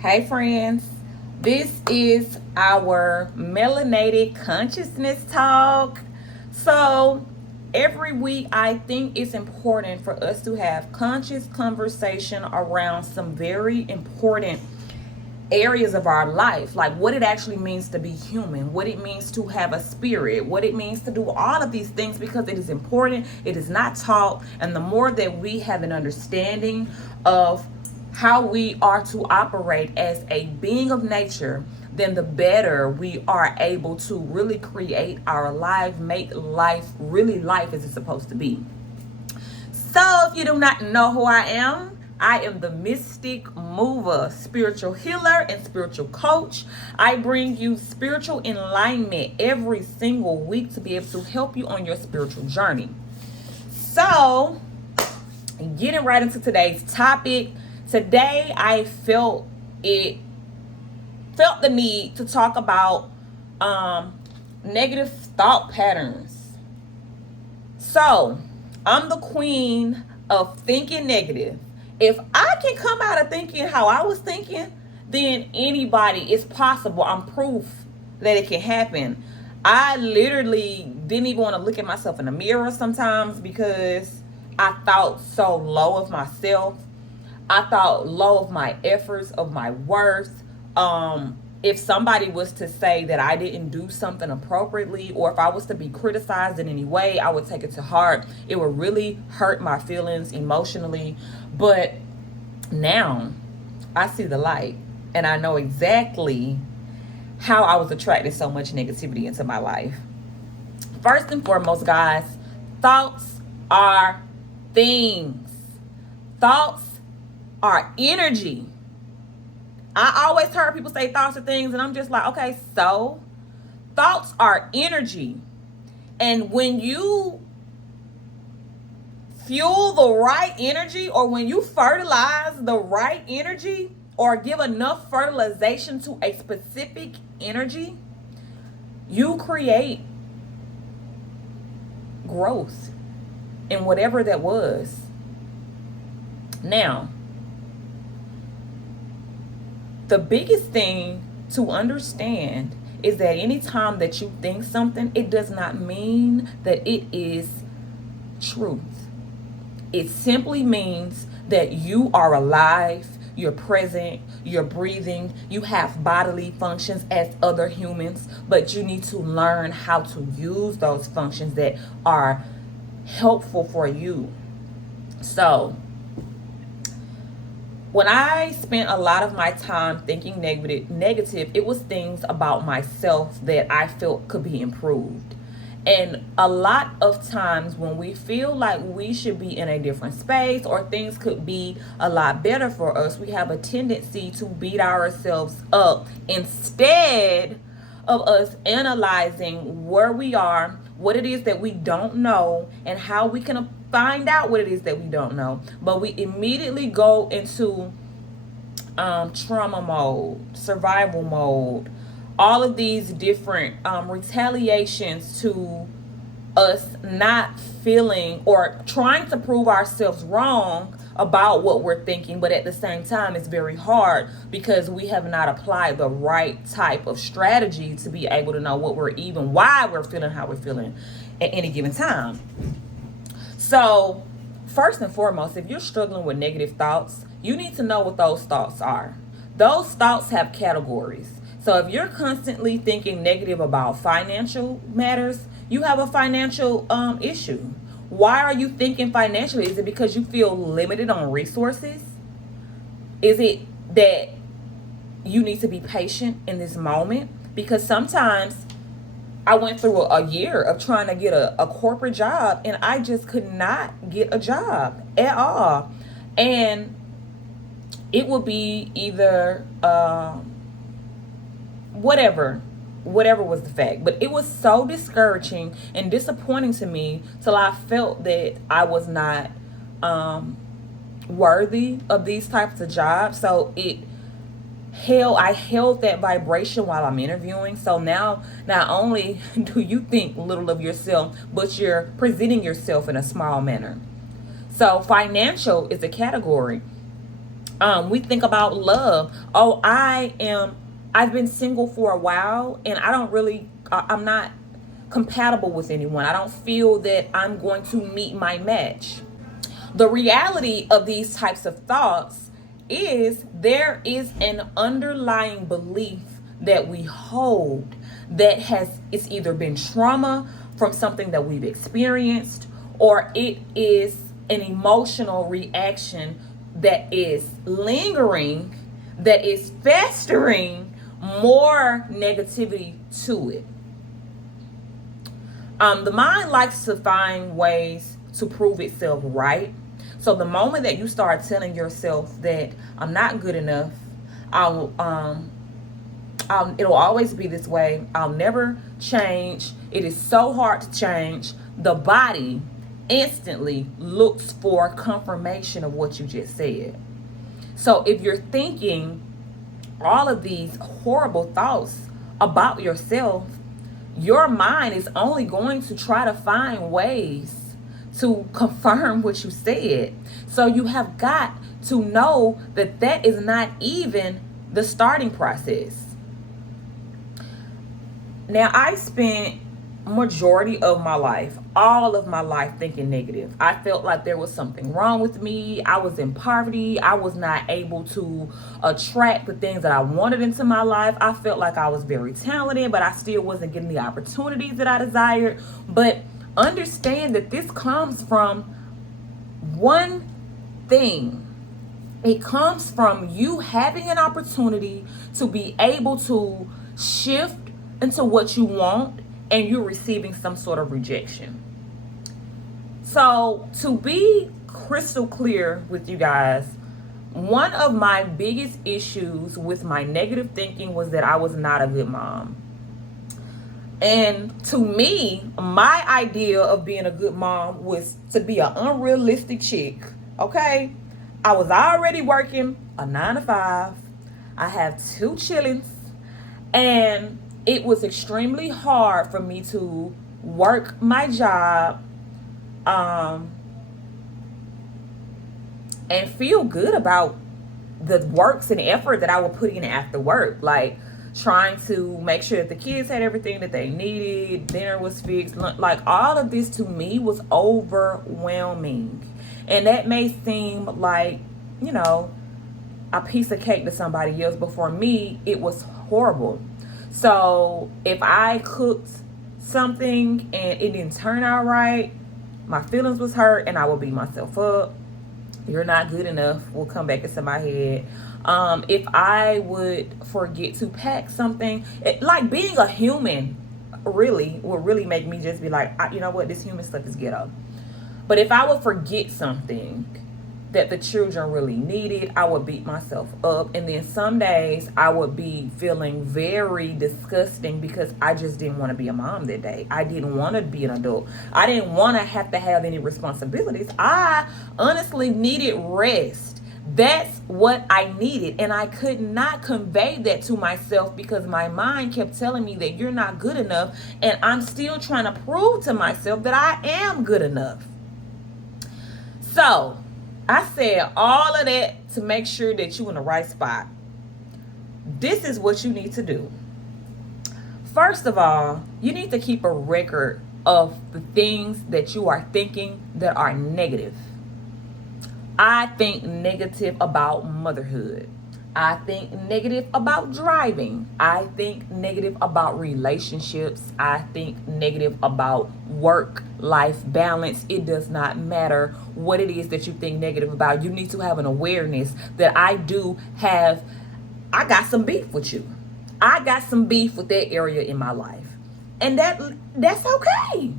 Hey friends, this is our Melanated Consciousness Talk. So, every week I think it's important for us to have conscious conversation around some very important areas of our life, like what it actually means to be human, what it means to have a spirit, what it means to do all of these things, because it is important. It is not taught, and the more that we have an understanding of how we are to operate as a being of nature, then the better we are able to really create our life, make life really life as it's supposed to be. So if you do not know who I am the Mystic Muva, spiritual healer and spiritual coach. I bring you spiritual enlightenment every single week to be able to help you on your spiritual journey. So, getting right into today's topic. Today I felt the need to talk about negative thought patterns. So, I'm the queen of thinking negative. If I can come out of thinking how I was thinking, then anybody, it's possible. I'm proof that it can happen. I literally didn't even want to look at myself in the mirror sometimes because I thought so low of myself. I thought low of my efforts, of my worth. If somebody was to say that I didn't do something appropriately, or if I was to be criticized in any way, I would take it to heart. It would really hurt my feelings emotionally. But now I see the light, and I know exactly how I was attracting so much negativity into my life. First and foremost, guys, thoughts are things. Thoughts are energy. I always heard people say thoughts are things, and I'm just like, okay, so thoughts are energy. And when you fuel the right energy, or when you fertilize the right energy, or give enough fertilization to a specific energy, you create growth in whatever that was. Now, the biggest thing to understand is that anytime that you think something, it does not mean that it is truth. It simply means that you are alive, you're present, you're breathing, you have bodily functions as other humans, but you need to learn how to use those functions that are helpful for you. So, when I spent a lot of my time thinking negative, it was things about myself that I felt could be improved. And a lot of times when we feel like we should be in a different space, or things could be a lot better for us, we have a tendency to beat ourselves up instead of us analyzing where we are, what it is that we don't know, and how we can find out what it is that we don't know. But we immediately go into trauma mode, survival mode, all of these different retaliations to us not feeling or trying to prove ourselves wrong about what we're thinking. But at the same time, it's very hard because we have not applied the right type of strategy to be able to know why we're feeling how we're feeling at any given time. So, first and foremost, if you're struggling with negative thoughts, you need to know what those thoughts are. Those thoughts have categories. So if you're constantly thinking negative about financial matters, you have a financial issue. Why are you thinking financially? Is it because you feel limited on resources? Is it that you need to be patient in this moment? Because sometimes I went through a year of trying to get a corporate job, and I just could not get a job at all. And it would be either whatever was the fact. But it was so discouraging and disappointing to me till I felt that I was not worthy of these types of jobs. So I held that vibration while I'm interviewing. So now not only do you think little of yourself, but you're presenting yourself in a small manner. So financial is a category. We think about love. Oh, I've been single for a while and I'm not compatible with anyone. I don't feel that I'm going to meet my match. The reality of these types of thoughts is there is an underlying belief that we hold that it's either been trauma from something that we've experienced, or it is an emotional reaction that is lingering, that is festering more negativity to it. The mind likes to find ways to prove itself right. So the moment that you start telling yourself that I'm not good enough, it'll always be this way, I'll never change, it is so hard to change, the body instantly looks for confirmation of what you just said. So if you're thinking all of these horrible thoughts about yourself, your mind is only going to try to find ways to confirm what you said. So you have got to know that that is not even the starting process. Now, I spent majority of my life, all of my life, thinking negative. I felt like there was something wrong with me. I was in poverty. I was not able to attract the things that I wanted into my life. I felt like I was very talented, but I still wasn't getting the opportunities that I desired. But understand that this comes from one thing. It comes from you having an opportunity to be able to shift into what you want, and you're receiving some sort of rejection. So to be crystal clear with you guys, one of my biggest issues with my negative thinking was that I was not a good mom. And to me, my idea of being a good mom was to be an unrealistic chick, okay? I was already working a 9 to 5. I have 2 chillings, and it was extremely hard for me to work my job and feel good about the works and effort that I would put in after work. Like trying to make sure that the kids had everything that they needed, dinner was fixed, like all of this to me was overwhelming. And that may seem like, a piece of cake to somebody else, but for me, it was horrible. So if I cooked something and it didn't turn out right, my feelings was hurt and I would beat myself up. You're not good enough will come back into my head. If I would forget to pack something, like being a human really would really make me just be like, you know what, this human stuff is ghetto. But if I would forget something that the children really needed, I would beat myself up. And then some days I would be feeling very disgusting because I just didn't want to be a mom that day. I didn't want to be an adult. I didn't want to have any responsibilities. I honestly needed rest. That's what I needed. And I could not convey that to myself because my mind kept telling me that you're not good enough. And I'm still trying to prove to myself that I am good enough. So I said all of that to make sure that you're in the right spot. This is what you need to do. First of all, you need to keep a record of the things that you are thinking that are negative. I think negative about motherhood. I think negative about driving. I think negative about relationships. I think negative about work-life balance. It does not matter what it is that you think negative about. You need to have an awareness that I got some beef with you. I got some beef with that area in my life. And that's okay.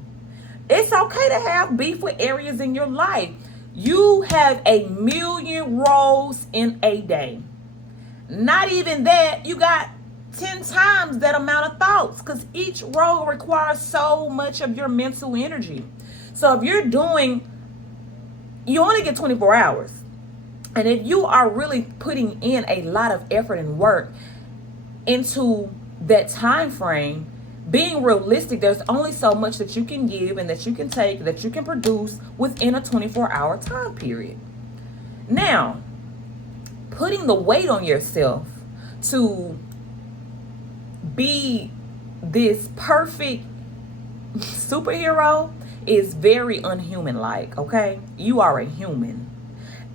It's okay to have beef with areas in your life. You have 1,000,000 roles in a day. Not even that, you got 10 times that amount of thoughts because each role requires so much of your mental energy. So if you only get 24 hours. And if you are really putting in a lot of effort and work into that time frame, being realistic, there's only so much that you can give and that you can take, that you can produce within a 24-hour time period. Now, putting the weight on yourself to be this perfect superhero is very unhuman like, okay? You are a human.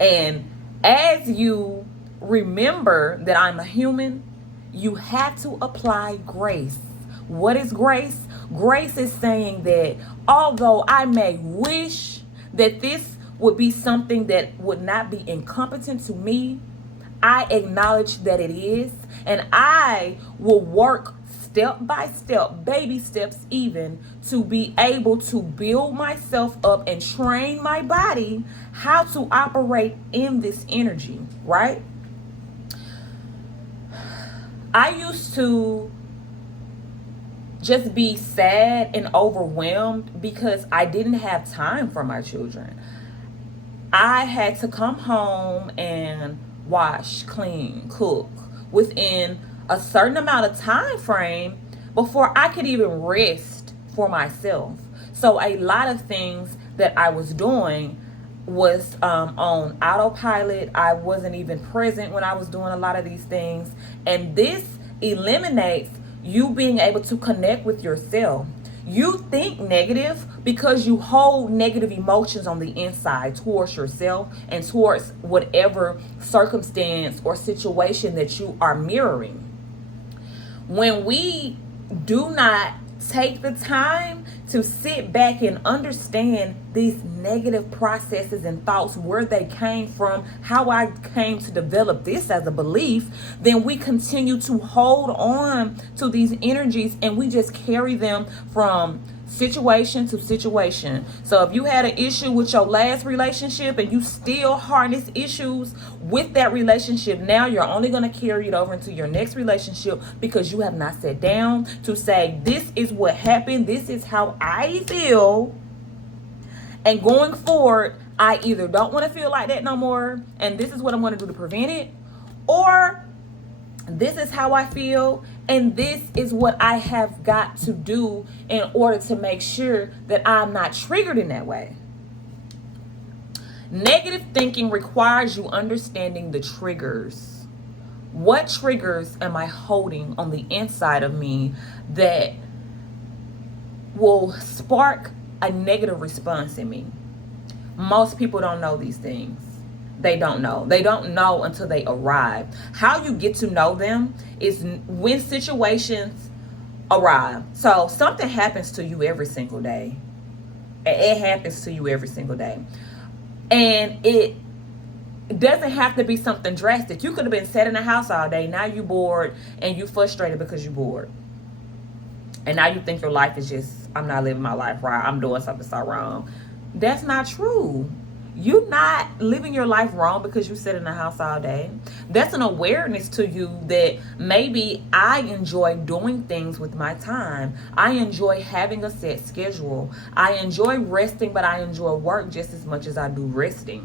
And as you remember that I'm a human, you have to apply grace. What is grace? Grace is saying that although I may wish that this would be something that would not be incompetent to me, I acknowledge that it is, and I will work step by step, baby steps even, to be able to build myself up and train my body how to operate in this energy, right? I used to just be sad and overwhelmed because I didn't have time for my children. I had to come home and wash, clean, cook within a certain amount of time frame before I could even rest for myself. So a lot of things that I was doing was on autopilot. I wasn't even present when I was doing a lot of these things. And this eliminates you being able to connect with yourself. You think negative because you hold negative emotions on the inside towards yourself and towards whatever circumstance or situation that you are mirroring. When we do not take the time to sit back and understand these negative processes and thoughts, where they came from, how I came to develop this as a belief, then we continue to hold on to these energies and we just carry them from situation to situation. So if you had an issue with your last relationship and you still harness issues with that relationship, now you're only going to carry it over into your next relationship because you have not sat down to say, this is what happened, this is how I feel, and going forward I either don't want to feel like that no more and this is what I'm going to do to prevent it, or this is how I feel and this is what I have got to do in order to make sure that I'm not triggered in that way. Negative thinking requires you understanding the triggers. What triggers am I holding on the inside of me that will spark a negative response in me? Most people don't know these things. They don't know. They don't know until they arrive. How you get to know them is when situations arrive. So something happens to you every single day. It happens to you every single day. And it doesn't have to be something drastic. You could have been sat in the house all day. Now you bored and you frustrated because you're bored. And now you think your life is just, I'm not living my life right. I'm doing something so wrong. That's not true. You're not living your life wrong because you sit in the house all day. That's an awareness to you that maybe I enjoy doing things with my time. I enjoy having a set schedule. I enjoy resting, but I enjoy work just as much as I do resting.